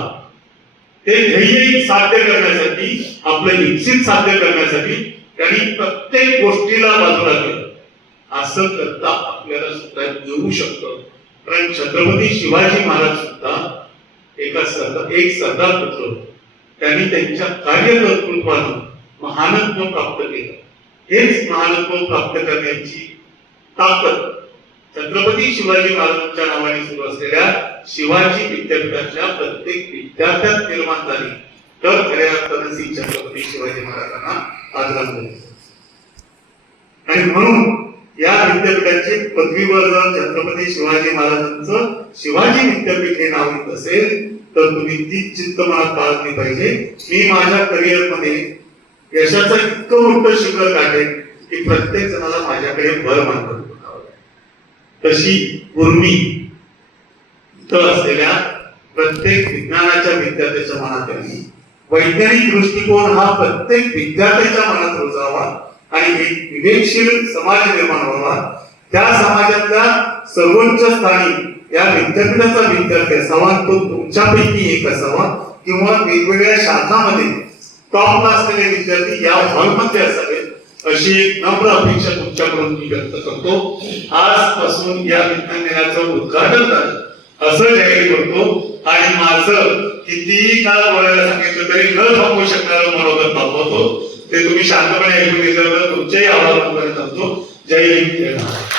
ते ध्येय साध्य करण्यासाठी, आपलं इच्छित साध्य करण्यासाठी त्यांनी प्रत्येक गोष्टीला बाजूला केलं. असं करता आपल्याला सुद्धा येऊ शकतं. कारण छत्रपती शिवाजी महाराज सुद्धा एक सरदार पुत्र, त्यांनी त्यांच्या कार्यकर्तृत्वानं महानत्व प्राप्त केलं. हेच महानत्व प्राप्त करण्याची ताकद छत्रपती शिवाजी महाराजांच्या नावाने सुरू असलेल्या शिवाजी विद्यापीठाच्या प्रत्येक विद्यार्थ्यात निर्माण झाली. तर खऱ्या अर्थाने छत्रपती शिवाजी महाराजांना आदरांजली. आणि म्हणून या विद्यापीठाचे पदवीवर जर छत्रपती शिवाजी महाराजांचं शिवाजी विद्यापीठ हे नाव येत असेल तर तुम्ही तीच चित्त मनात बाळगली पाहिजे. मी माझ्या करिअर मध्ये यशाचं इतकं मोठं शिखर गाठेन की प्रत्येक जणाला माझ्याकडे भर मानतात. तशी उर्मी असलेल्या प्रत्येक विज्ञानाच्या विद्यार्थ्याच्या मनात यावी. वैज्ञानिक दृष्टिकोन हा प्रत्येक विद्यार्थ्याच्या मनात रुजावा आणि एक विवेकशील समाज निर्माण व्हावा. त्या समाजातल्या सर्वोच्च स्थानी या विद्यापीठाचा विद्यार्थी असावा, तो तुमच्यापैकी एक असावा किंवा वेगवेगळ्या शाखांमध्ये टॉपला असलेले विद्यार्थी या हॉलमध्ये असावेत, अशी एक नम्र अपेक्षा तुमच्याकडून मी व्यक्त करतो. आजपासून या विज्ञान मेळ्याचं उद्घाटन झालं असं जाहीर करतो आणि माझं कितीही काळ बोलायला सांगितलं तरी न थांबवू शकणारं मनोगत थांबवतो. ते तुम्ही शांतपणे ऐकून घेतल्याबद्दल तुमचेही आभार मानतो. जय हिंद, जय महाराष्ट्र.